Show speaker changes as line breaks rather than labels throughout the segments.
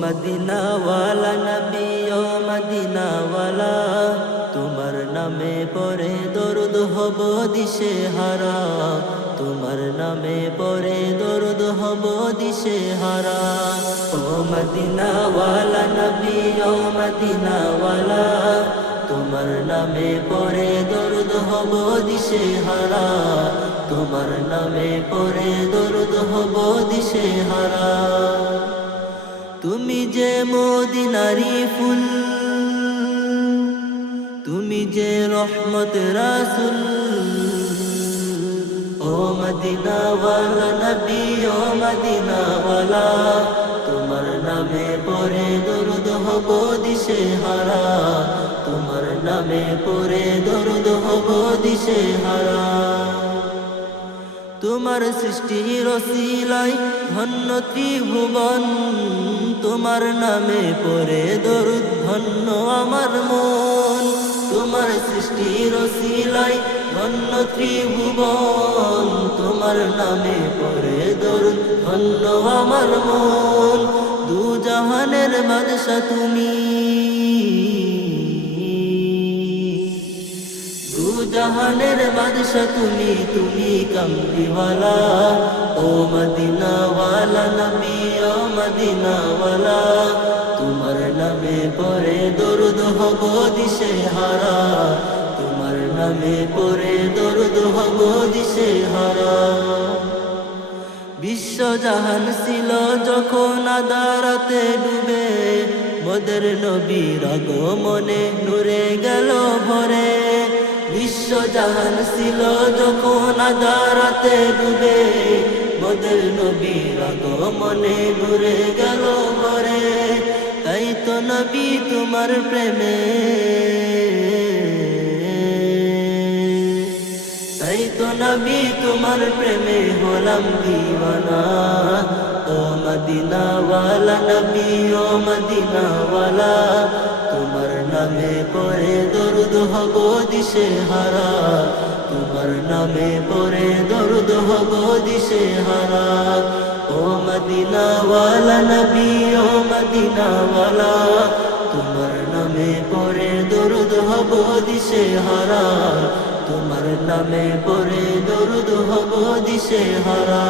মদিনাওয়ালা নবী ও মদিনাওয়ালা তোমার নামে পরে হব দিশে তোমার নামে পরে হব দিশে হারা ও নামে পরে দরুদ হব দিশে হারা। তোমার নামে পরে দরুদ হব দিশে হারা। তুমি যে মদিনারি ফুল, তুমি যে রহমত রাসুল, ও মদিনাওয়ালা নবী, ও মদিনাওয়ালা, তোমার নামে পরে দরুদ হব দিশে হারা। নামে পরে দরুদ হব দিশে হারা। তোমার সৃষ্টি রসিলাই ধন্য ত্রিভুবন, তোমার নামে পরে দরুদ ধন্য আমার মন। তোমার সৃষ্টি রসিলাই ধন্য ত্রিভুবন, তোমার নামে পরে দরুদ ধন্য আমার মন। দু জাহানের বাদশা তুমি। জাহানের বাদশা তুমি তুমি কমলিওয়ালা। ও মদিনাওয়ালা নবী, ও মদিনাওয়ালা, তোমার নামে পরে দরুদ হব দিশে হারা। তোমার নামে পরে দরুদ হব দিশে হারা। বিশ্বজাহান ছিল যখন আদারাতে ডুবে, মোদের নবীর আগমনে নুরে গেল ভরে। বিশ্বজাহান ছিল যখন আদারাতে ডুবে। মোদের নবীর আগমনে ঘুরে গেল ভরে তাই তো নবী তোমার প্রেমে। তাই তো নবী তোমার প্রেমে হলাম দিওয়ানা। ও মদিনাওয়ালা নবী, ও মদিনাওয়ালা, তোমার নামে পরে দরুদ হব। দিশে হারা, তোমার নামে পরে দরুদ হব দিশে হারা। ও মদিনাওয়ালা নবী, ও মদিনাওয়ালা, তোমার নামে পরে দরুদ হব দিশে হারা। তোমার নামে পরে দরুদ হব দিশে হারা।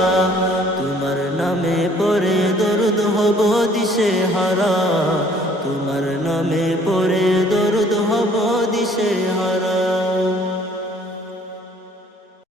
তোমার নামে পরে দরুদ হব দিশে হারা। তোমার নামে পরে দরুদ হব দিশে হারা